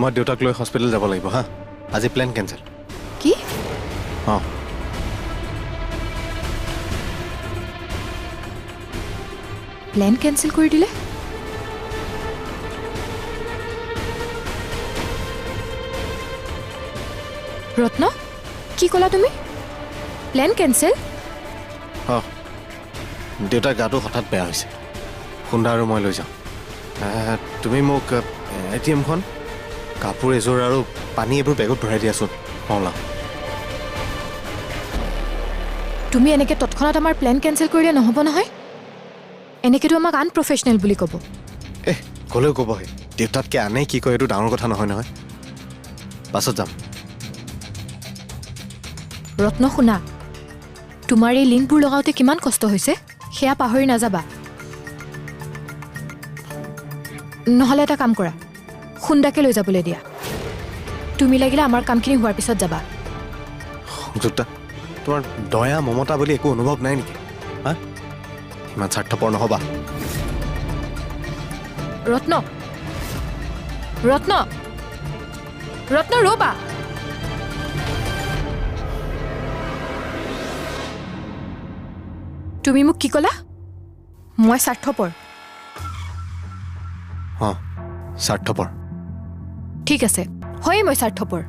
মই দেউতাক লৈ হস্পিটেল যাব লাগিব হা আজি প্লেন কেঞ্চেল কি অঁ প্লেন কেঞ্চেল কৰি দিলে ৰত্ন কি ক'লা তুমি প্লেন কেঞ্চেল অঁ দেউতাৰ গাটো হঠাৎ বেয়া হৈছে খুন্দা আৰু মই লৈ যাওঁ তুমি মোক ATM-খন কাপোৰ এযোৰ আৰু পানী এইবোৰ বেগত ভৰাই দিয়াচোন ওলাওঁ তুমি এনেকৈ তৎক্ষণাত আমাৰ প্লেন কেঞ্চেল কৰিলে নহ'ব নহয় এনেকৈতো আমাক আনপ্ৰফেশ্যনেল বুলি ক'ব ক'লেও ক'বহে দেউতাতকৈ আনে কি কয় এইটো ডাঙৰ কথা নহয় নহয় পাছত যাম ৰত্ন শুনা তোমাৰ এই লিংকবোৰ লগাওঁতে কিমান কষ্ট হৈছে সেয়া পাহৰি নাযাবা নহ'লে এটা কাম কৰা খুন্দাকে লৈ যাবলৈ দিয়া তুমি লাগিলে আমাৰ কামখিনি হোৱাৰ পিছত যাবা সংযুক্তা তোমাৰ দয়া মমতা বুলি একো অনুভৱ নাই নেকি হা ইমান স্বাৰ্থপৰ নহ'বা ৰত্ন ৰত্ন ৰত্ন ৰ'বা তুমি মোক কি ক'লা মই স্বাৰ্থপৰ অঁ স্বাৰ্থপৰ ঠিক আছে হয় মই স্বাৰ্থপৰ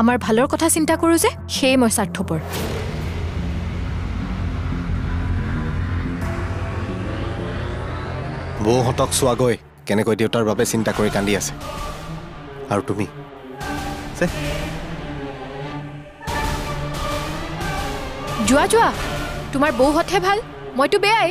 আমাৰ ভালৰ কথা চিন্তা কৰোঁ যে সেয়ে মই স্বাৰ্থপৰ বৌহঁতক চোৱাগৈ কেনেকৈ দেউতাৰ বাবে চিন্তা কৰি কান্দি আছে আৰু তুমি যোৱা যোৱা তোমাৰ বৌহঁতহে ভাল মইতো বেয়াই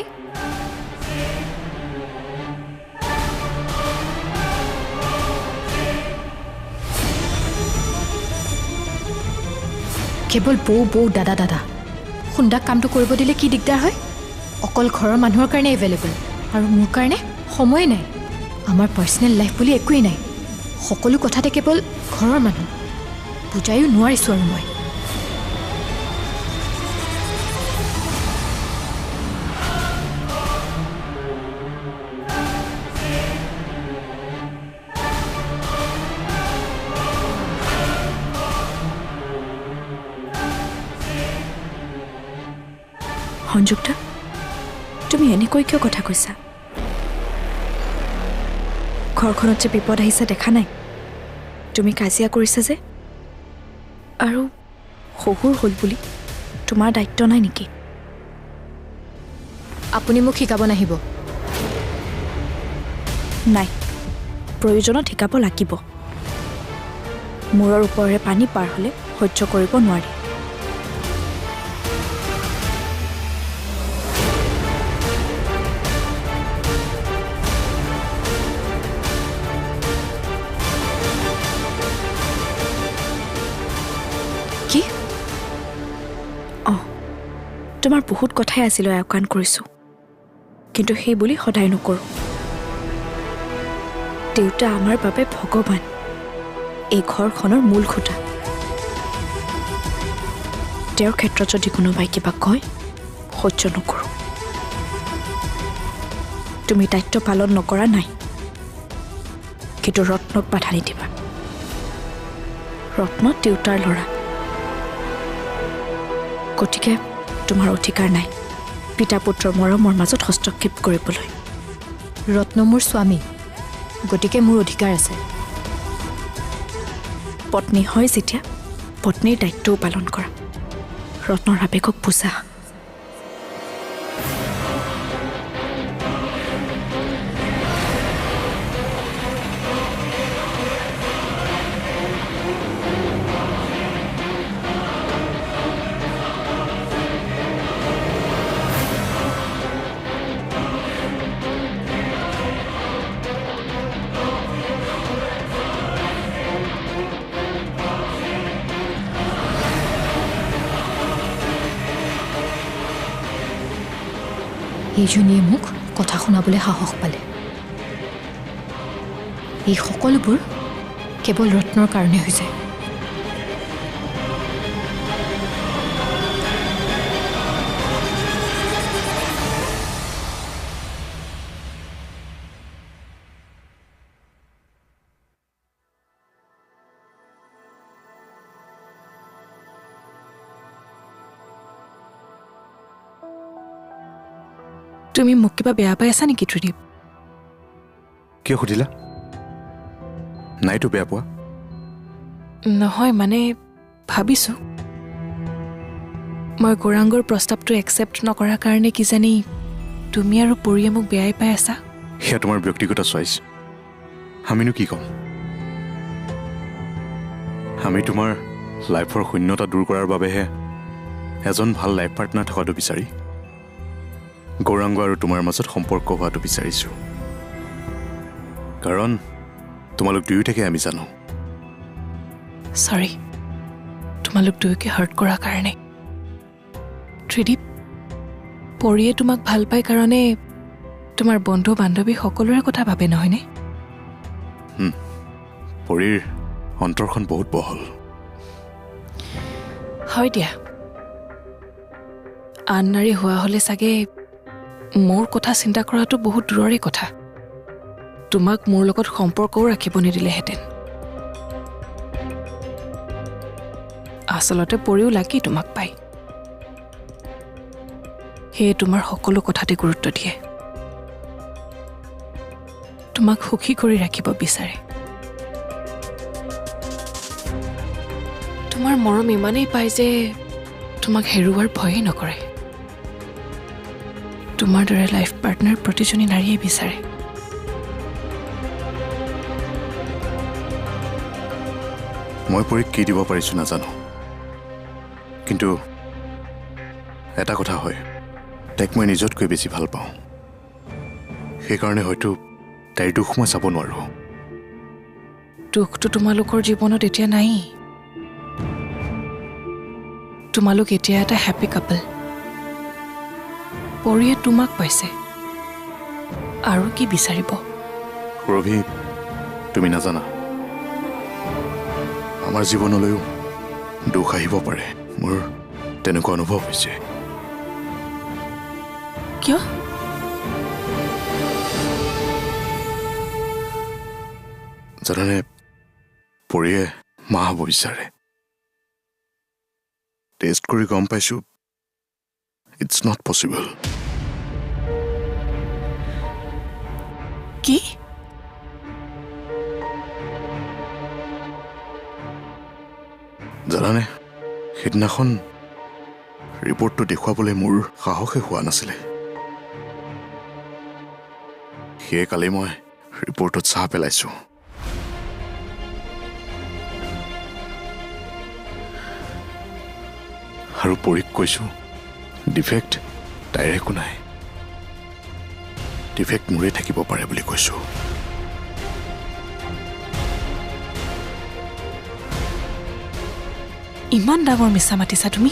কেৱল বৌ দাদা দাদা খুন্দাক কামটো কৰিব দিলে কি দিগদাৰ হয় অকল ঘৰৰ মানুহৰ কাৰণে এভেইলেবল আৰু মোৰ কাৰণে সময়ে নাই আমাৰ পাৰ্চনেল লাইফ বুলি একোৱেই নাই সকলো কথাতে কেৱল ঘৰৰ মানুহ বুজায়ো নোৱাৰিছোঁ আৰু মই সংযুক্তা তুমি এনেকৈ কিয় কথা কৈছা ঘৰখনত যে বিপদ আহিছে দেখা নাই তুমি কাজিয়া কৰিছা যে আৰু শহুৰ হ'ল বুলি তোমাৰ দায়িত্ব নাই নেকি আপুনি মোক শিকাব নাহিব নাই প্ৰয়োজনত শিকাব লাগিব মূৰৰ ওপৰেৰে পানী পাৰ হ'লে সহ্য কৰিব নোৱাৰি কি তোমাৰ বহুত কথাই আছিল আওকাণ কৰিছোঁ কিন্তু সেই বুলি সদায় নকৰোঁ দেউতা আমাৰ বাবে ভগৱান এই ঘৰখনৰ মূল খুঁটা তেওঁৰ ক্ষেত্ৰত যদি কোনোবাই কিবা কয় সহ্য নকৰোঁ তুমি দায়িত্ব পালন নকৰা নাই কিন্তু ৰত্নক বাধা নিদিবা ৰত্ন দেউতাৰ ল'ৰা গতিকে তোমাৰ অধিকাৰ নাই পিতা পুত্ৰৰ মৰমৰ মাজত হস্তক্ষেপ কৰিবলৈ ৰত্ন মোৰ স্বামী গতিকে মোৰ অধিকাৰ আছে পত্নী হয় যেতিয়া পত্নীৰ দায়িত্বও পালন কৰা ৰত্নৰ আৱেগক বুজা এইজনীয়ে মোক কথা শুনাবলৈ সাহস পালে এই সকলোবোৰ কেৱল ৰত্নৰ কাৰণে হৈছে তুমি মোক কিবা বেয়া পাই আছা নেকি ত্ৰিদীপ? কিয় সুধিলা? নাইতো বেয়া পোৱা। নহয় মানে ভাবিছোঁ মই গৌৰাংগৰ প্ৰস্তাৱটো একচেপ্ট নকৰাৰ কাৰণে কিজানি তুমি আৰু পৰিয়ে মোক বেয়াই পাই আছা। সেয়া তোমাৰ ব্যক্তিগত চইচ, আমিনো কি ক'ম? আমি তোমাৰ লাইফৰ শূন্যতা দূৰ কৰাৰ বাবেহে এজন ভাল লাইফ পাৰ্টনাৰ থকাটো বিচাৰি গৌৰাংগ আৰু তোমাৰ মাজত সম্পৰ্ক হোৱাটো বিচাৰিছোঁ। কাৰণ তোমালোক দুয়োটাকে আমি জানো। চৰি তোমালোক দুয়োকে হাৰ্ট কৰাৰ কাৰণে। ত্ৰিদীপ, পৰিয়ে তোমাক ভাল পায় কাৰণে তোমাৰ বন্ধু বান্ধৱী সকলোৰে কথা ভাবে নহয়নে? পৰীৰ অন্তৰখন বহুত বহল। হয় দিয়া, আন নাৰী হোৱা হ'লে চাগে মোৰ কথা চিন্তা কৰাটো বহুত দূৰৰে কথা। তোমাক মোৰ লগত সম্পৰ্কও ৰাখিব নিদিলেহেঁতেন। আচলতে পৰিও লাগি তোমাক পাই, সেয়ে তোমাৰ সকলো কথাতে গুৰুত্ব দিয়ে, তোমাক সুখী কৰি ৰাখিব বিচাৰে। তোমাৰ মৰম ইমানেই পায় যে তোমাক হেৰুৱাৰ ভয়েই নকৰে। তোমাৰ দৰে লাইফ পাৰ্টনাৰ প্ৰতিজনী নাৰীয়ে বিচাৰে। মই পৰীক কি দিব পাৰিছোঁ নাজানো, কিন্তু এটা কথা হয়, তাইক মই নিজতকৈ বেছি ভাল পাওঁ। সেইকাৰণে হয়তো তাইৰ দুখ মই চাব নোৱাৰোঁ। দুখটো তোমালোকৰ জীৱনত এতিয়া নাই। তোমালোক এতিয়া এটা হেপী কাপল। পৰিয়ে তোমাক পাইছে, আৰু কি বিচাৰিব? ৰভি, তুমি নাজানা, আমাৰ জীৱনলৈও দুখ আহিব পাৰে। মোৰ তেনেকুৱা অনুভৱ হৈছে। কিয়? জানানে, পৰিয়ে মা হ'ব বিচাৰে। টেষ্ট কৰি গম পাইছোঁ, ইটছ নট পচিবল। কি? জানানে, সেইদিনাখন ৰিপৰ্টটো দেখুৱাবলৈ মোৰ সাহসে হোৱা নাছিলে। সেয়ে কালি মই ৰিপৰ্টত চাহ পেলাইছোঁ। আৰু পৰীক কৈছোঁ, ডিফেক্ট তাইৰ একো নাই, ডিফেক্ট মোৰে থাকিব পাৰে বুলি কৈছোঁ। ইমান ডাঙৰ মিছা মাতিছা তুমি?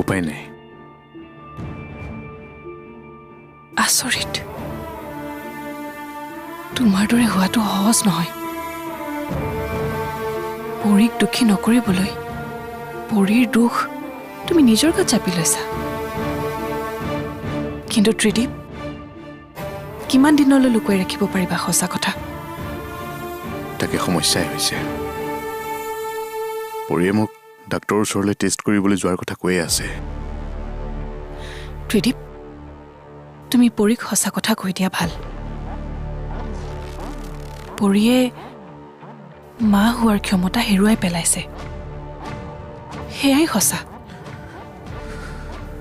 উপায় নাই। আচৰিত, তোমাৰ দৰে হোৱাটো সহজ নহয়। পৰীক দুখী নকৰিবলৈ পৰীৰ দুখ তুমি নিজৰ গাত চাপি লৈছা। কিন্তু ত্ৰিদীপ, কিমান দিনলৈ লুকুৱাই ৰাখিব পাৰিবা সঁচা কথা? তাকে সমস্যাই হৈছে। পৰীয়ে মোক ডাক্তৰৰ ওচৰলৈ টেষ্ট কৰিবলৈ যোৱাৰ কথা কৈয়ে আছে। ত্ৰিদীপ, তুমি পৰীক সঁচা কথা কৈ দিয়া ভাল। পৰিয়ে মা হোৱাৰ ক্ষমতা হেৰুৱাই পেলাইছে, সেয়াই সঁচা।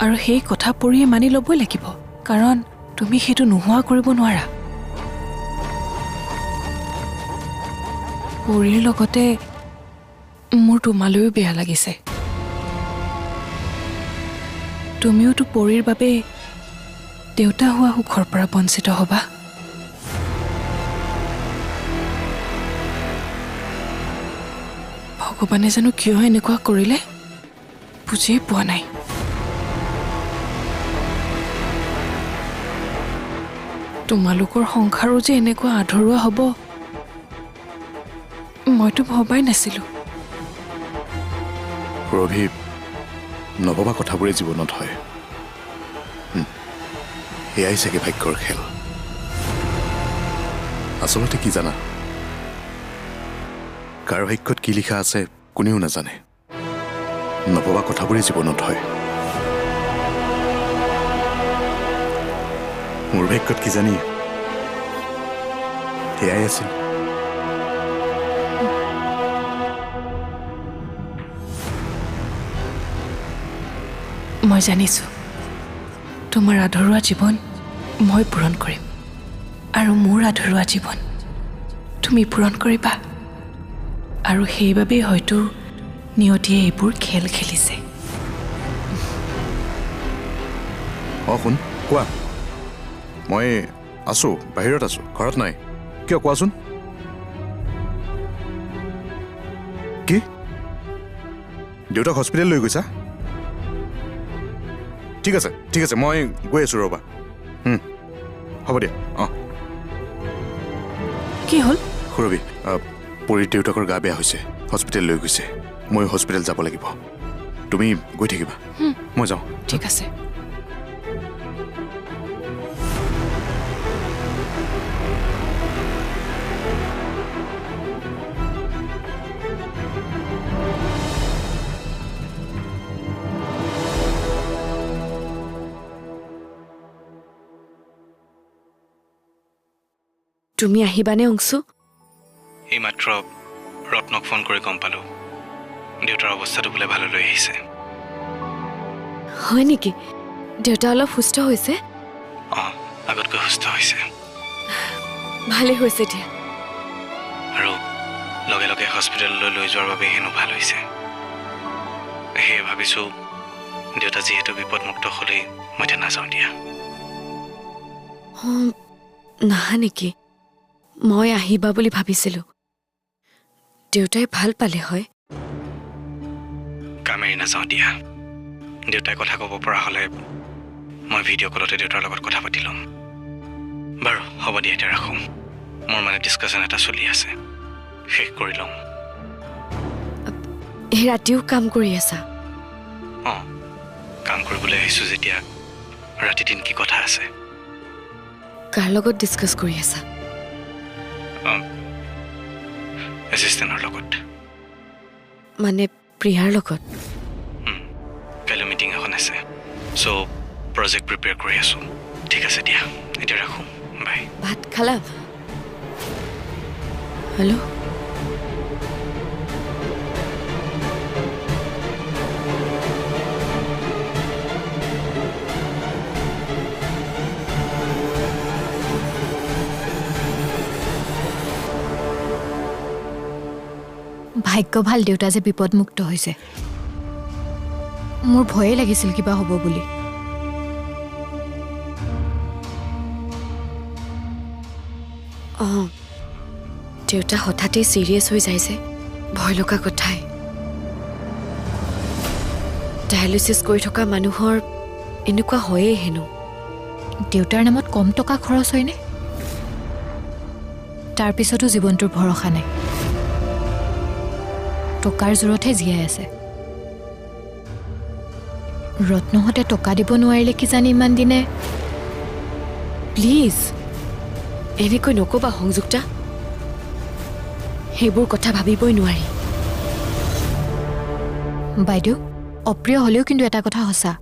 আৰু সেই কথা পৰিয়ে মানি ল'বই লাগিব, কাৰণ তুমি সেইটো নোহোৱা কৰিব নোৱাৰা। পৰিৰ লগতে মোৰ তোমালৈও বেয়া লাগিছে। তুমিওতো পৰিৰ বাবে দেউতা হোৱা সুখৰ পৰা বঞ্চিত হবা। ভগৱানে জানো কিয় এনেকুৱা কৰিলে বুজিয়ে পোৱা নাই। তোমালোকৰ সংসাৰো যে এনেকুৱা আধৰুৱা হ'ব মইতো ভবাই নাছিলো। ৰভি, নভবা কথাবোৰে জীৱনত হয়। এয়াই চাগে ভাগ্যৰ খেল। আচলতে কি জানা, কাৰ ভাগ্যত কি লিখা আছে কোনেও নাজানে নভবা কথাবোৰেই জীৱনত হয় মোৰ ভাগ্যত কি জানি সেয়াই আছিল মই জানিছোঁ তোমাৰ আধৰুৱা জীৱন মই পূৰণ কৰিম আৰু মোৰ আধৰুৱা জীৱন তুমি পূৰণ কৰিবা আৰু সেইবাবেই হয়তো নিয়তিয়ে এইবোৰ খেল খেলিছে শুন কোৱা মই আছোঁ বাহিৰত আছোঁ ঘৰত নাই কিয় কোৱাচোন কি দেউতাক হস্পিটেল লৈ গৈছা ঠিক আছে মই গৈ আছোঁ ৰ'বা হ'ব দিয়া কি হ'ল সুৰভি পৰীৰ দেউতাকৰ গা বেয়া হৈছে হস্পিটেল লৈ গৈছে মই হস্পিটেল যাব লাগিব তুমি গৈ থাকিবা মই যাওঁ ঠিক আছে তুমি আহিবানে অংশু এইমাত্ৰ ৰত্নক ফোন কৰি গম পালোঁ দেউতাৰ অৱস্থাটো বোলে ভাললৈ আহিছে হয় নেকি দেউতা অলপ সুস্থ হৈছে আগতকৈ সুস্থ হৈছে ভালে হৈছে দিয়া আৰু লগে লগে হস্পিটেললৈ লৈ যোৱাৰ বাবে হেনো ভাল হৈছে সেয়ে ভাবিছোঁ দেউতা যিহেতু বিপদমুক্ত হ'লেই মই এতিয়া নাযাওঁ দিয়া নাহা নেকি মই আহিবা বুলি ভাবিছিলোঁ দেউতাই ভাল পালে হয় কামেৰি নাযাওঁ দিয়া দেউতাই কথা ক'ব পৰা হ'লে মই ভিডিঅ' কলতে দেউতাৰ লগত কথা পাতি ল'ম বাৰু হ'ব দিয়া এতিয়া ৰাখোঁ মোৰ মানে ডিছকাশ্যন এটা চলি আছে শেষ কৰি ল'ম এই ৰাতিও কাম কৰি আছা কাম কৰিবলৈ আহিছোঁ যেতিয়া ৰাতি দিন কি কথা আছে কাৰ লগত ডিছকাছ কৰি আছা এছিষ্টেণ্টৰ লগত মানে প্ৰিয়াৰ লগত কাইলৈ মিটিং এখন আছে চ' প্ৰজেক্ট প্ৰিপেয়াৰ কৰি আছোঁ ঠিক আছে দিয়া এতিয়া ৰাখোঁ বাই ভাত খালা হেল্ল' ভাগ্য ভাল দেউতা যে বিপদমুক্ত হৈছে মোৰ ভয়ে লাগিছিল কিবা হ'ব বুলি দেউতা হঠাতেই চিৰিয়াছ হৈ যায় যে ভয় লগা কথাই ডায়েলিচিছ কৰি থকা মানুহৰ এনেকুৱা হয়েই হেনো দেউতাৰ নামত কম টকা খৰচ হয়নে তাৰপিছতো জীৱনটোৰ ভৰসা নাই টকাৰ জোৰতহে জীয়াই আছে ৰত্নহঁতে টকা দিব নোৱাৰিলে কিজানি ইমান দিনে প্লিজ এনেকৈ নক'বা সংযুক্তা সেইবোৰ কথা ভাবিবই নোৱাৰি বাইদেউ অপ্ৰিয় হ'লেও কিন্তু এটা কথা সঁচা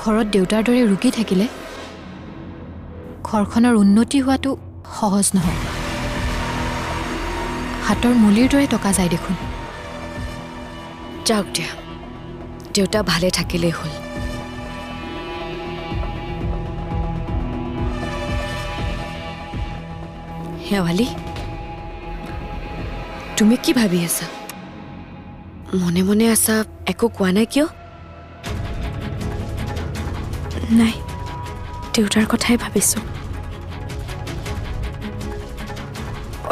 ঘৰত দেউতাৰ দৰে ৰোগী থাকিলে ঘৰখনৰ উন্নতি হোৱাটো সহজ নহয় হাতৰ মুলিৰ দৰে টকা যায় দেখোন যাওক দিয়া দেউতা ভালে থাকিলেই হ'ল শেৱালি তুমি কি ভাবি আছা মনে মনে আছা একো কোৱা নাই কিয় নাই দেউতাৰ কথাই ভাবিছোঁ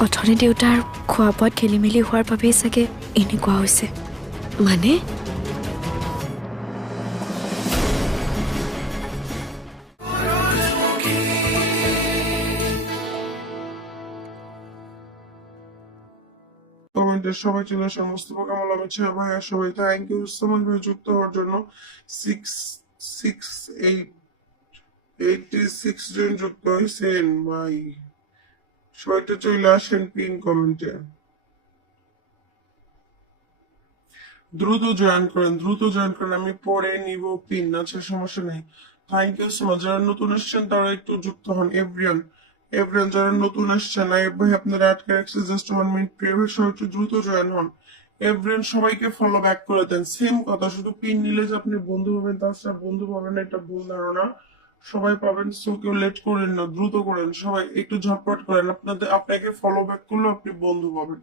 অথনি দেউতাৰ খোৱা বোৱাত খেলি মেলি হোৱাৰ বাবেই চাগে এনেকুৱা হৈছে মানে কমেন্টের সবাই চলে সমস্ত কেমন লাগছে ভাইয়া সবাই থ্যাংক ইউ সো মাচ ভাই যুক্ত হওয়ার জন্য 86 জন যুক্ত হয়েছেন ভাই সবাই তো চলে আসেন পিন কমেন্টে দ্রুত জয়েন করেন, আমি পরে নিব পিন, আচ্ছা সমস্যা নেই। Thank you so much. যারা নতুন আসছেন তারা একটু যুক্ত হন। এভরিওয়ান এভরিওয়ান যারা নতুন আসছেন, আইব ভাই আপনারা আটকে রাখছে জাস্ট 1 মিনিট, প্রিয় ভাই সবাই একটু দ্রুত জয়েন হন। এভরিওয়ান সবাইকে ফলো ব্যাক করে দেন। সেম কথা, শুধু পিন নিলে যে আপনি বন্ধু হবেন তাছাড়া বন্ধু পাবেন না, এটা ভুল ধারণা। সবাই পাবেন, সো কেউ লেট করেন না, দ্রুত করেন, সবাই একটু ঝটপট করেন। আপনাকে ফলো ব্যাক করলে আপনি বন্ধু পাবেন।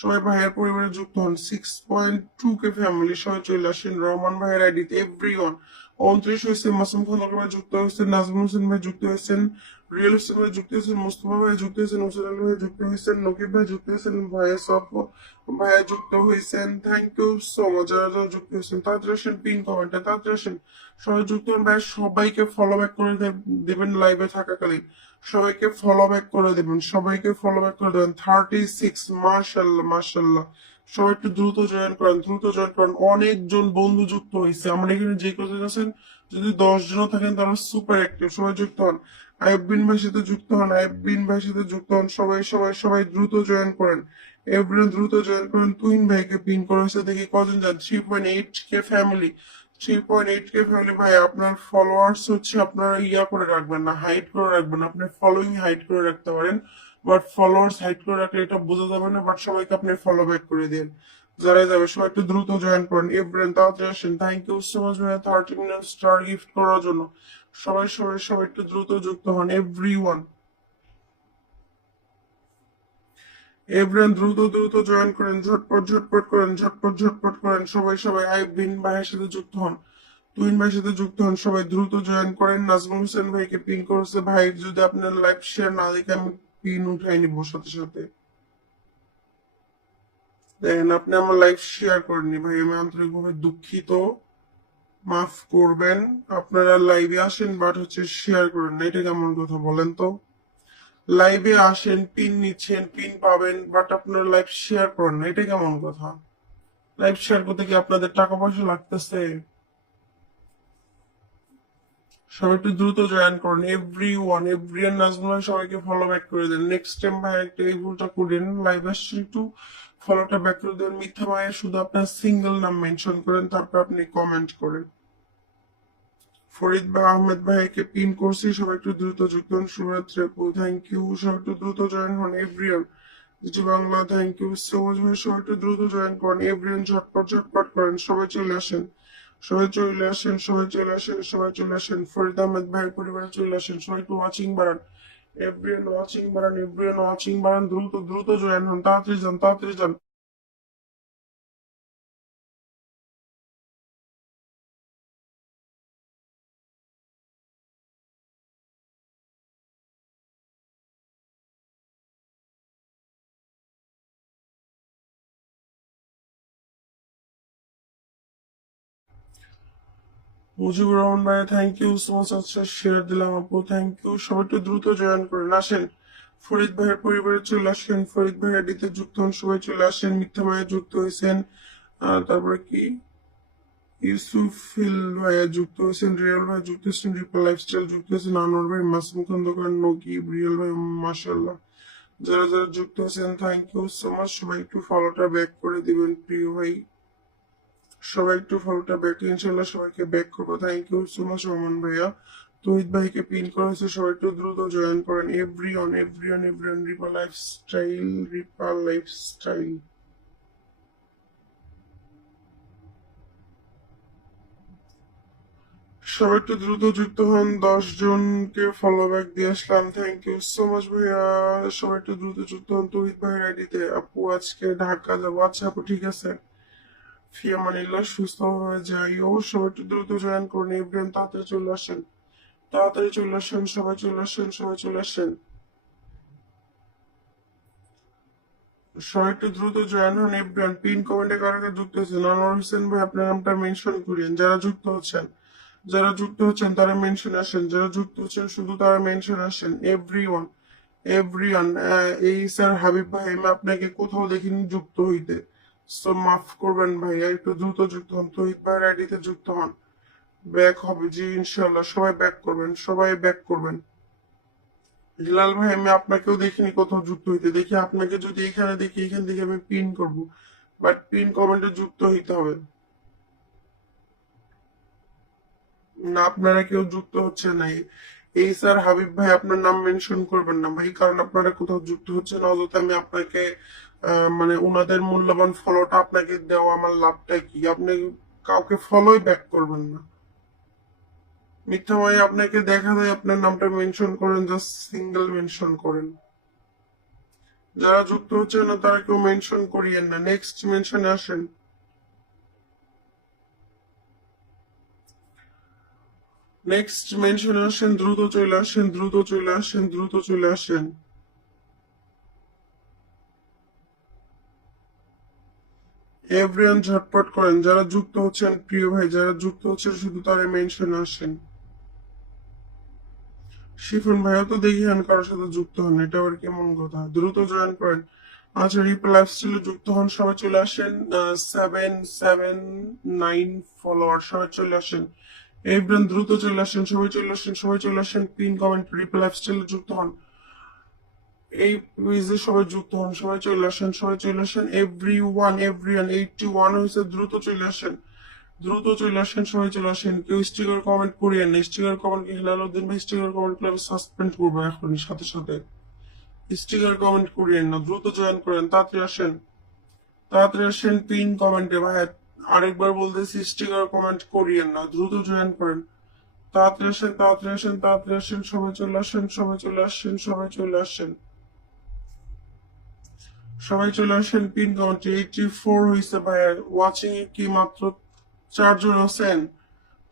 সবাই ভাইয়ের পরিবারে যুক্ত হন। 6.2K ফ্যামিলি, সবাই চলে আসেন রহমান ভাইয়ের আইডিতে। এভরিওয়ান 29 হয়েছে, মাসুম খন্দকার ভাই যুক্ত হয়েছেন, নাজমুল হোসেন ভাই যুক্ত হয়েছেন, রিয়েল হোসেন ভাই যুক্ত হয়েছেন, মুস্তফা ভাই যুক্ত হয়েছেন, হোসেন আলী ভাই যুক্ত হয়েছেন, নকিব ভাই যুক্ত হয়েছেন, ভাইয়া সফ ভাইয়া যুক্ত হয়েছেন। থ্যাংক ইউ সো মাচ যারা যারা যুক্ত হয়েছেন। তাড়াতাড়ি আসেন, পিন কমেন্টে তাড়াতাড়ি আসেন, সবাই যুক্ত হন। ভাই সবাইকে ফলো ব্যাক করে দেবেন লাইভে থাকাকালীন, সবাইকে ফলো ব্যাক করে দেবেন, সবাইকে ফলো ব্যাক করে দেবেন। 36, মাশাল্লাহ মাশাল্লাহ। সবাই একটু দ্রুত জয়েন করেন, দ্রুত জয়েন করেন। অনেকজন বন্ধু যুক্ত হয়েছে আমরা এখানে, যে কজন আছেন যদি 10 জনও থাকেন তারা সুপার অ্যাক্টিভ, সবাই যুক্ত হন। আইব বিন ভাইয়ের সাথে যুক্ত হন, আইব বিন ভাইয়ের সাথে যুক্ত হন। সবাই সবাই সবাই দ্রুত জয়েন করেন, এভরিওয়ান দ্রুত জয়েন করেন। তুহিন ভাইকে পিন করা হয়েছে, দেখি কজন যান। 3.8K family, 3.8K family. ভাই আপনার ফলোয়ার্স হচ্ছে আপনারা ইয়া করে রাখবেন না, হাইড করে রাখবেন না। আপনি ফলোইং হাইড করে রাখতে পারেন, বাট ফলোয়ার্স হাইড করে রাখলে এটা বোঝা যাবে না। বাট সবাইকে আপনি ফলো ব্যাক করে দিন, যারা যাবে সবাই একটু দ্রুত জয়েন করেন। এভরিওয়ান তাড়াতাড়ি আসেন। থ্যাংক ইউ সো মাচ ভাইয়া 30 মিলিয়ন স্টার গিফট করার জন্য। সবাই সবাই সবাই একটু দ্রুত যুক্ত হন। এভরিওয়ান দ্রুত দ্রুত জয়েন করেন, ঝটপট ঝটপট করেন, ঝটপট ঝটপট করেন। সবাই সবাই আইব বিন ভাইয়ের সাথে যুক্ত হন, তুহিন ভাইয়ের সাথে যুক্ত হন। সবাই দ্রুত জয়েন করেন। নাজমুল হোসেন ভাইকে পিন করেছে, ভাই যদি আপনার লাইভ শেয়ার না দেখে আমি পিন উঠাই নিব সাথে সাথে। দেখেন আপনি আমার লাইভ শেয়ার করেননি ভাই, আমি আন্তরিকভাবে দুঃখিত, মাফ করবেন। আপনারা লাইভে আসেন বাট হচ্ছে শেয়ার করেন না, এটা কেমন কথা বলেন তো? লাইভে আসেন, পিন নিচ্ছেন, পিন পাবেন, বাট আপনারা লাইভ শেয়ার করেন না, এটা কেমন কথা? লাইভ শেয়ার করতে কি আপনাদের টাকা পয়সা লাগতেছে? সবাই একটু দ্রুত জয়েন করুন। এভরিওয়ান নাজমুল ভাই সবাইকে ফলো ব্যাক করে দেন। নেক্সট টাইম ভাই একটা এই ভুলটা করেন, লাইভ আসছেন একটু ফলোটা ব্যাক করে দেন। মিথ্যা ভাইয়ের শুধু আপনার সিঙ্গেল নাম মেনশন করেন, তারপর আপনি কমেন্ট করেন। ফরিদ বা আহমেদ ভাইকে পিন করছি, সবাই একটু দ্রুত যুক্ত হন। শুভরাত্রি আপু, থ্যাংক ইউ। সবাই একটু দ্রুত জয়েন হন। Everyone Zee Bangla, thank you so much ভাই। সবাই একটু দ্রুত জয়েন করেন। এভরিওয়ান ঝটপট ঝটপট করেন, সবাই চলে আসেন, সবাই চলে আসেন, সবাই চলে আসেন, সবাই চলে আসেন। ফরিদ আহমেদ ভাইয়ের পরিবারে চলে আসেন, সবাই একটু ওয়াচিং বাড়ান। এভরিওয়ান ওয়াচিং বাড়ান, এভরিওয়ান ওয়াচিং বাড়ান। দ্রুত দ্রুত জয়েন হন, তাড়াতাড়ি যান, তাড়াতাড়ি যান। মুজিবুর রহমান ভাই থ্যাংক ইউ সো মাচ, আচ্ছা শেয়ার দিলাম আপু, থ্যাংক ইউ। সবাই একটু দ্রুত জয়েন করেন, আসেন। ফরিদ ভাইয়ের পরিবারে চলে আসেন, ফরিদ ভাই আইডিতে যুক্ত হন, সবাই চলে আসেন। মিথ্যা ভাইয়া যুক্ত হয়েছেন, তারপরে কি ইউসুফিল ভাইয়া যুক্ত হয়েছেন, রিয়াল ভাই যুক্ত হয়েছেন, রিপা লাইফস্টাইল যুক্ত হয়েছেন, আনোয়ার ভাই, মাসুম খন্দকার, নকিব, রিয়াল ভাই, মাশাল্লাহ। যারা যারা যুক্ত হয়েছেন থ্যাংক ইউ সো মাচ। সবাই একটু ফলোটা ব্যাক করে দিবেন প্রিয় ভাই, সবাই একটু ফলোটা ব্যাক, ইনশাল্লাহ সবাইকে ব্যাক করবো। Thank you so much Rahman ভাইয়া। তহিদ ভাইকে পিন করা হয়েছে, সবাই একটু দ্রুত জয়েন করেন। এভরিওয়ান রিপা লাইফস্টাইল, রিপা লাইফস্টাইল। সবাই একটু দ্রুত যুক্ত হন। 10 জনকে ফলো ব্যাক দিয়ে আসলাম, থ্যাংক ইউ সো মাচ ভাইয়া। সবাই একটু দ্রুত যুক্ত হন তহিদ ভাইয়ের আইডিতে। আপু আজকে ঢাকা যাবো, আচ্ছা আপু ঠিক আছে, ফিয়ামানিল্লাহ, সুস্থ হয়ে যাইও। সবাই একটু দ্রুত জয়েন করুন। এভরিওয়ান তাড়াতাড়ি চলে আসেন, তাড়াতাড়ি চলে আসেন, সবাই চলে আসেন, সবাই চলে আসেন। সবাই একটু দ্রুত জয়েন হন। এভরিওয়ান পিন কমেন্টে কারা কারা যুক্ত হয়েছেন, আনোয়ার হোসেন ভাই আপনার নামটা মেনশন করেন। যারা যুক্ত হচ্ছেন, যারা যুক্ত হচ্ছেন তারা মেনশন আসেন, যারা যুক্ত হচ্ছেন শুধু তারা মেনশন আসেন। এভরিওয়ান এই স্যার হাবিব ভাই, আমি আপনাকে কোথাও দেখিনি যুক্ত হইতে, সো মাফ করবেন ভাইয়া, একটু দ্রুত যুক্ত হন। তহিদ ভাইয়ের আইডিতে যুক্ত হন, ব্যাক হবে জি ইনশাল্লাহ। সবাই ব্যাক করবেন, সবাই ব্যাক করবেন। হিলাল ভাই আমি আপনাকেও দেখিনি কোথাও যুক্ত হইতে, দেখি আপনাকে যদি এখানে দেখি, এখান থেকে আমি পিন করব। বাট পিন কমেন্টে যুক্ত হইতে হবে না। আপনারা কেউ যুক্ত হচ্ছে না। এই স্যার হাবিব ভাই আপনার নাম মেনশন করবেন না ভাই, কারণ আপনারা কোথাও যুক্ত হচ্ছে না। অযথা আমি আপনাকে মানে ওনাদের মূল্যবান ফলোটা আপনাকে দেওয়া আমার লাভটা কি? আপনি কাউকে ফলোই ব্যাক করবেন না। মিথ্যা ভাই আপনাকে দেখা যায় আপনার নামটা মেনশন করেন, জাস্ট সিঙ্গেল মেনশন করেন। যারা যুক্ত হচ্ছে না তারা কেউ মেনশন করিয়েন না। নেক্সট মেনশনে আসেন। নেক্সট মেনশনে আসেন, দ্রুত চলে আসেন, দ্রুত চলে আসেন, দ্রুত চলে আসেন। এভরিওয়ান ঝটপট করেন, যারা যুক্ত হচ্ছেন প্রিয় ভাই, যারা যুক্ত হচ্ছেন শুধু তারা মেনশনে আসেন। শিফন ভাইও তো দেখি হন কারোর সাথে যুক্ত হন, এটা আবার কেমন কথা? দ্রুত জয়েন করেন। আচ্ছা, রিপ্লাই লাইফস্টাইলে যুক্ত হন, সবাই চলে আসেন। 779 ফলোয়ার, সবাই চলে আসেন। এভরিওয়ান দ্রুত চলে আসেন, সবাই চলে আসেন, সবাই চলে আসেন। পিন কমেন্ট রিপ্লাই লাইফস্টাইলে যুক্ত হন। এই পেজে সবাই যুক্ত হন, সবাই চলে আসেন, সবাই চলে আসেন। এভরিওয়ান 81 হয়েছে, দ্রুত চলে আসেন, দ্রুত চলে আসেন, সবাই চলে আসেন। কেউ স্টিকার কমেন্ট করিয়েন না। স্টিকার কমেন্ট কি হেলালুদ্দিন ভাই স্টিকার কমেন্ট করলে আমি সাসপেন্ড করবো এখনই সাথে সাথে। স্টিকার কমেন্ট করিয়েন না, দ্রুত জয়েন করেন, তাড়াতাড়ি আসেন, তাড়াতাড়ি আসেন। পিন কমেন্টে ভাই আরেকবার বলতেছি, স্টিকার কমেন্ট করিয়েন না, দ্রুত জয়েন করেন, তাড়াতাড়ি আসেন, তাড়াতাড়ি আসেন, তাড়াতাড়ি আসেন, সবাই চলে আসেন, সবাই চলে আসেন, সবাই চলে আসেন, সবাই চলে আসেন। পিন কমেন্ট 84 হয়েছে ভাই। ওয়াচিং এ কি মাত্র 4 জন আছেন?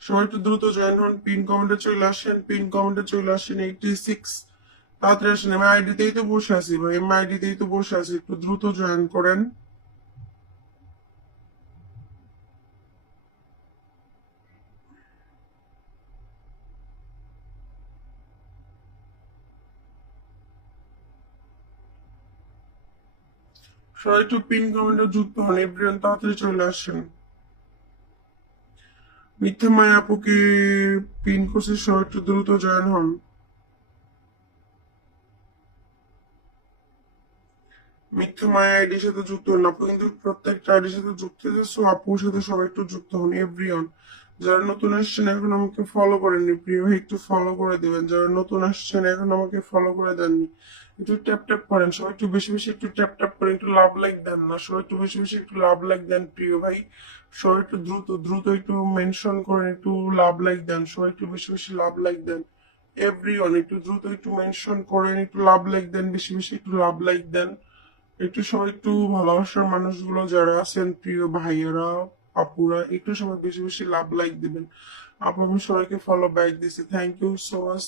সবাই একটু দ্রুত জয়েন হন, পিন কমেন্টে চলে আসেন, পিন কমেন্টে চলে আসেন। 86 তাড়াতাড়ি আসেন। আমি আইডিতেই তো বসে আছি ভাই, আমি আইডিতেই তো বসে আছি, একটু দ্রুত জয়েন করেন। সবাই একটু পিন কমেন্টে যুক্ত হন, এভরিওয়ান তাড়াতাড়ি চলে আসেন। মিথ্যা মায়া আপুকে পিন করছে, সবাই একটু দ্রুত জয়েন হন। মিথ্যা মায়া আইডির সাথে যুক্ত হন। আপু কিন্তু প্রত্যেকটা আইডির সাথে যুক্ত হয়েছে, সো আপুর সাথে সবাই একটু যুক্ত হন এভরিওয়ান। যারা নতুন আসছেন এখন আমাকে ফলো করেননি, প্রিয় ভাই একটু ফলো করে দিবেন। যারা নতুন আসছেন এখন আমাকে ফলো করে দেননি, একটু ট্যাপ ট্যাপ করেন। সবাই একটু বেশি বেশি একটু ট্যাপ ট্যাপ করেন, একটু লাভ লাইক দেন না, সবাই একটু বেশি বেশি একটু লাভ লাইক দেন প্রিয় ভাই। সবাই একটু দ্রুত দ্রুত একটু মেনশন করেন, একটু লাভ লাইক দেন, সবাই একটু বেশি বেশি লাভ লাইক দেন এভরিওয়ান। একটু দ্রুত একটু মেনশন করেন, একটু লাভ লাইক দেন, বেশি বেশি একটু লাভ লাইক দেন। একটু সবাই একটু ভালোবাসার মানুষগুলো যারা আছেন প্রিয় ভাইয়েরা আপুরা, একটু সবাই বেশি বেশি লাভ লাইক দিবেন। আপু আমি সবাইকে ফলো ব্যাক দিছি, থ্যাংক ইউ সো মাচ।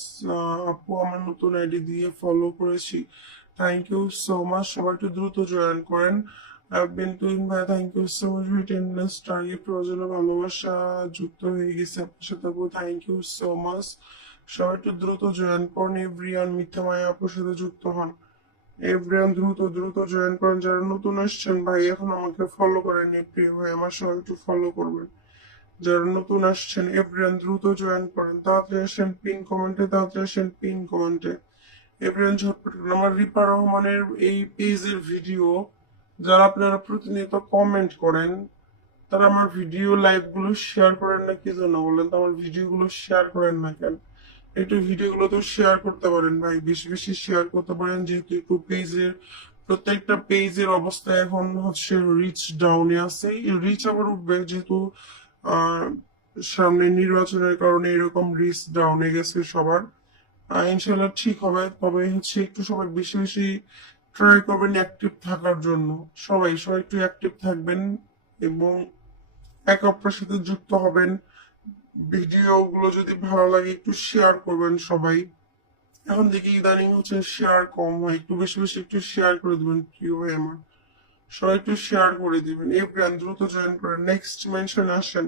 আপু আমার নতুন আইডি দিয়ে ফলো করেছি, থ্যাংক ইউ সো মাচ। সবাই একটু দ্রুত জয়েন করেন। বিন্তু ভাই থ্যাংক ইউ সো মাচ ভাই, 10 টার্গেট প্রয়োজনে ভালোবাসা যুক্ত হয়ে গেছে আপনার সাথে আপু, থ্যাংক ইউ সো মাচ। সবাই একটু দ্রুত জয়েন করেন এভরিওয়ান, মিথ্যা মায়া আপুর সাথে যুক্ত হন এভরিওয়ান, দ্রুত দ্রুত জয়েন করেন। যারা নতুন আসছেন ভাই এখন আমাকে ফলো করেন প্রিয় ভাই, আমার সবাই একটু ফলো করবেন। যারা নতুন আসছেন এভরিওয়ান দ্রুত জয়েন করেন, তাড়াতাড়ি আসেন পিন কমেন্টে, তাড়াতাড়ি আসেন পিন কমেন্টে এভরিওয়ান ঝটপট করেন। আমার রিপা রহমানের এই পেজের ভিডিও যারা আপনারা প্রতিনিয়ত কমেন্ট করেন তারা আমার ভিডিও লাইভ গুলো শেয়ার করেন না কি জন্য বলেন তো? আমার ভিডিও গুলো শেয়ার করেন না কেন? একটু ভিডিওগুলো তো শেয়ার করতে পারেন ভাই, বেশি বেশি শেয়ার করতে পারেন, যেহেতু একটু পেজের প্রত্যেকটা পেজের অবস্থা এখন হচ্ছে রিচ ডাউনে আছে। রিচ আবার উঠবে যেহেতু আহ সামনে নির্বাচনের কারণে এরকম রিচ ডাউনে গেছে সবার। ইনশাল্লাহ ঠিক হবে, তবে হচ্ছে একটু সবাই বেশি বেশি ট্রাই করবেন অ্যাক্টিভ থাকার জন্য। সবাই সবাই একটু অ্যাক্টিভ থাকবেন এবং একে অপরের সাথে যুক্ত হবেন। ভিডিও গুলো যদি ভালো লাগে একটু শেয়ার করবেন সবাই। এখন দেখি ইদানিং হচ্ছে শেয়ার কম হয়, একটু বেশি বেশি একটু শেয়ার করে দিবেন প্রিয় ভাই আমার, সবাই একটু শেয়ার করে দিবেন। এই ব্র্যান্ড দ্রুত জয়েন করেন। নেক্সট মেনশন আসেন,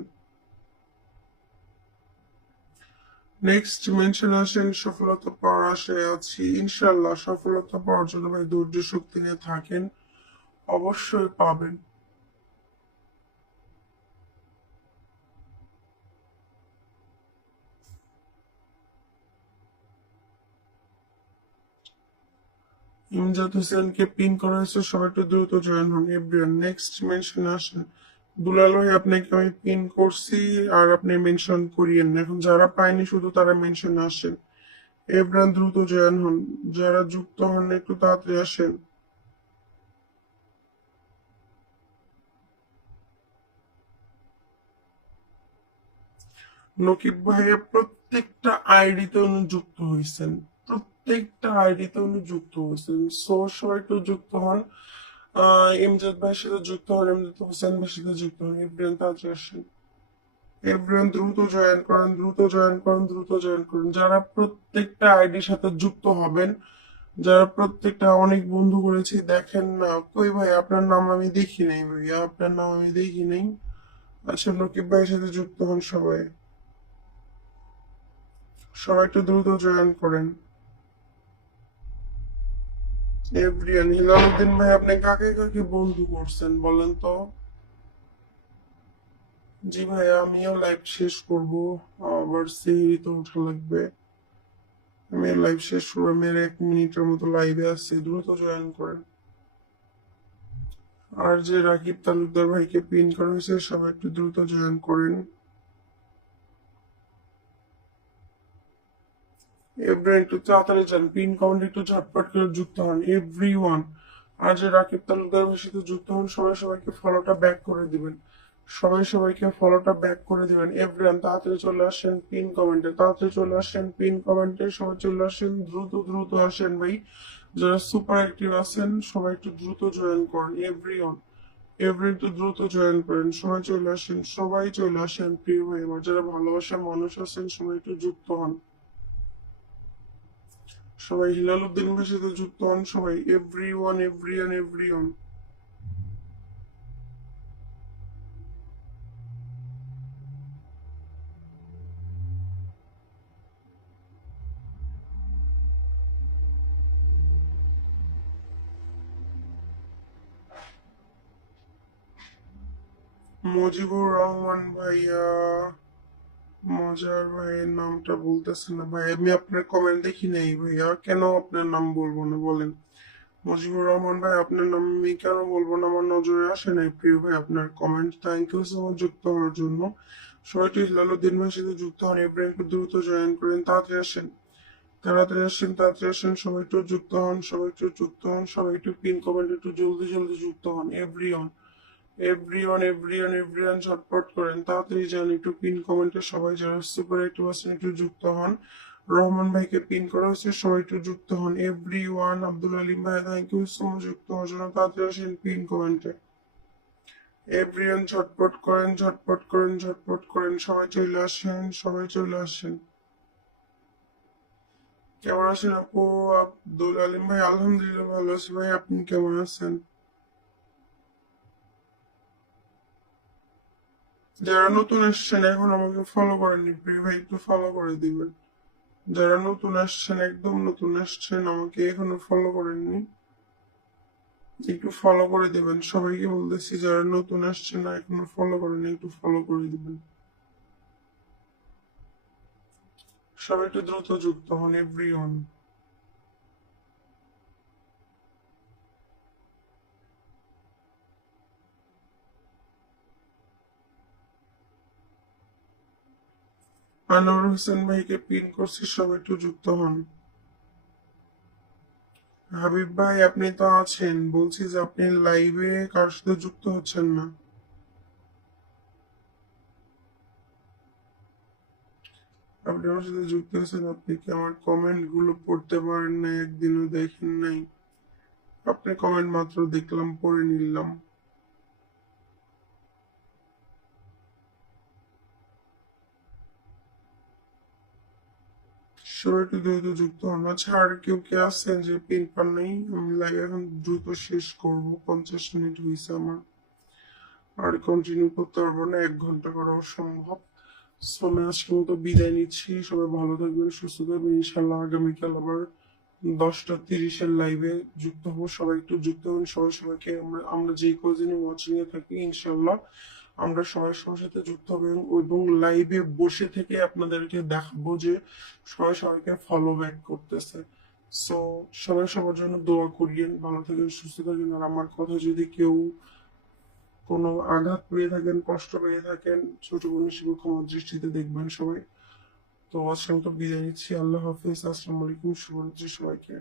নেক্সট মেনশন আসেন। সফলতা পাওয়ার আশায় আছি, ইনশাল্লাহ সফলতা পাওয়ার জন্য ভাই ধৈর্য শক্তি নিয়ে থাকেন, অবশ্যই পাবেন। ইমজাদ হোসেনকে পিন করা হয়েছে, সবাই একটু দ্রুত জয়েন হন এভরিওয়ান। নেক্সট মেনশনে আসেন। দুলাল ভাই আপনাকে আমি পিন করছি আর আপনি মেনশন করিয়েন না, এখন যারা পায়নি শুধু তারা মেনশনে আসেন। এভরিওয়ান দ্রুত জয়েন হন, যারা যুক্ত হন একটু তাড়াতাড়ি আসেন। নকিব ভাইয়া প্রত্যেকটা আইডিতে উনি যুক্ত হয়েছেন, প্রত্যেকটা আইডিতে উনি যুক্ত হয়েছেন। সো সবাই একটু যুক্ত হন। ইমজাদ ভাইয়ের সাথে যুক্ত হন, ইমজাদ হোসেন ভাইয়ের সাথে যুক্ত হন। এভরিওয়ান তাড়াতাড়ি আসেন। এভরিওয়ান দ্রুত জয়েন করেন, দ্রুত জয়েন করেন, দ্রুত জয়েন করেন। যারা প্রত্যেকটা আইডির সাথে যুক্ত হবেন, যারা প্রত্যেকটা অনেক বন্ধু করেছি দেখেন না, কই ভাই আপনার নাম আমি দেখি নাই, ভাইয়া আপনার নাম আমি দেখি নাই। আচ্ছা নকিব ভাইয়ের সাথে যুক্ত হন সবাই, সবাই একটু দ্রুত জয়েন করেন। এভরিয়ান হিলালুদ্দিন ভাই আপনি কাকে কাকে বন্ধু করছেন বলেন তো? জি ভাইয়া আমিও লাইভ শেষ করব, আবার সেহরি তো উঠা লাগবে। আমি লাইভ শেষ করবো, আমি আর 1 মিনিটের মতো লাইভে আছি, দ্রুত জয়েন করেন। আর যে রাকিব তালুকদার ভাইকে পিন করা হয়েছে সবাই একটু দ্রুত জয়েন করেন। এভরিওয়ান একটু তাড়াতাড়ি যান, পিন কাউন্ট একটু ঝটপট করে যুক্ত হন এভরিওয়ান। আর যে রাকিব তালুকদার ভাইয়ের সাথে যুক্ত হন সবাই সবাইকে ফলোটা ব্যাক করে দিবেন, সবাই সবাইকে ফলোটা ব্যাক করে দিবেন। এভরিওয়ান তাড়াতাড়ি চলে আসেন পিন কমেন্টে, তাড়াতাড়ি চলে আসেন পিন কমেন্টে, সবাই চলে আসেন, দ্রুত দ্রুত আসেন ভাই। যারা সুপার অ্যাক্টিভ আছেন সবাই একটু দ্রুত জয়েন করেন এভরিওয়ান, এভরিওয়ান একটু দ্রুত জয়েন করেন, সবাই চলে আসেন, সবাই চলে আসেন প্রিয় ভাই আমার। যারা ভালোবাসার মানুষ আছেন সবাই একটু যুক্ত হন, সবাই হিলালুদ্দিন ভাইয়ের সাথে যুক্ত হন সবাই, এভরিওয়ান এভরিওয়ান এভরিওয়ান। মুজিবুর রহমান ভাইয়া, মজার ভাইয়ের নামটা বলতেছে না ভাই, আমি আপনার কমেন্ট দেখি নাই ভাইয়া, কেন আপনার নাম বলবো না বলেন? মুজিবুর রহমান ভাই আপনার নাম আমি কেন বলবো না, আমার নজরে আসে নাই প্রিয় ভাই আপনার comment. Thank you so much যুক্ত হওয়ার জন্য। সবাই একটু হিলালুদ্দিন ভাইয়ের সাথে যুক্ত হন, এবার একটু দ্রুত জয়েন করেন, তাড়াতাড়ি আসেন, তাড়াতাড়ি আসেন, তাড়াতাড়ি আসেন, সবাই একটু যুক্ত হন, সবাই একটু যুক্ত হন, সবাই একটু পিন কমেন্ট একটু জলদি জলদি যুক্ত হন এভরিওয়ান, এভরিওয়ান এভরিওয়ান এভরিওয়ান ঝটপট করেন, তাড়াতাড়ি যান একটু পিন কমেন্টে। সবাই যারা সুপার অ্যাক্টিভ আছেন একটু যুক্ত হন। রহমান ভাইকে পিন করা হয়েছে, সবাই একটু যুক্ত হন এভরিওয়ান। আব্দুল আলিম ভাই থ্যাংক ইউ সো মাচ যুক্ত হওয়ার জন্য, তাড়াতাড়ি আসেন পিন কমেন্টে। এভরিওয়ান ঝটপট করেন, ঝটপট করেন, ঝটপট করেন, সবাই চলে আসেন, সবাই চলে আসেন। কেমন আছেন আপু? আব্দুল আলিম ভাই আলহামদুলিল্লাহ ভালো আছি ভাই, আপনি কেমন আছেন? যারা নতুন আসছেন এখন আমাকে ফলো করেননি প্রিয় ভাই একটু ফলো করে দিবেন। যারা নতুন আসছেন একদম নতুন আসছেন আমাকে এখনো ফলো করেননি, একটু ফলো করে দিবেন। সবাইকে বলতেছি যারা নতুন আসছেন না এখনো ফলো করেননি একটু ফলো করে দিবেন। সবাই একটু দ্রুত যুক্ত হন এভরিওয়ান। আনোয়ার হোসেন ভাইকে পিন করছি, সবাই একটু যুক্ত হন। হাবিব ভাই আপনি তো আছেন, বলছি যে আপনি লাইভে কার সাথে যুক্ত হচ্ছেন না। আপনি আমার সাথে যুক্ত হয়েছেন, আপনি কি আমার কমেন্ট গুলো পড়তে পারেন না? একদিনও দেখেন নাই? আপনার কমেন্ট মাত্র দেখলাম, পড়ে নিলাম। সবাই একটু দ্রুত যুক্ত হন। আচ্ছা আর কেউ কে আছেন যে পিন পান নাই? আমি লাইভ এখন দ্রুত শেষ করব, 50 মিনিট হয়েছে আমার, আর কন্টিনিউ করতে পারবো না, 1 ঘন্টা করা অসম্ভব। সো আমি আজকের মতো বিদায় নিচ্ছি, সবাই ভালো থাকবেন, সুস্থ থাকবেন। ইনশাল্লাহ আগামীকাল আবার 10টা 30-এর লাইভে যুক্ত হবো, সবাই একটু যুক্ত হবেন। সবাই সবাইকে আমরা যে কদিনই ওয়াচিং এ থাকি ইনশাল্লাহ আমরা সবাই সবার সাথে যুক্ত হবে এবং লাইভে বসে থেকে আপনাদেরকে দেখাবো যে সবাই সবাইকে ফলো ব্যাক করতেছে। সো সবাই সবার জন্য দোয়া করিয়েন, ভালো থাকেন, সুস্থ থাকেন। আর আমার কথা যদি কেউ কোনো আঘাত পেয়ে থাকেন, কষ্ট পেয়ে থাকেন, ছোট বোন হিসেবে ক্ষমার দৃষ্টিতে দেখবেন সবাই। তো আজকে আমি তো বিদায় নিচ্ছি। আল্লাহ হাফিজ, আসসালামু আলাইকুম, শুভরাত্রি সবাইকে।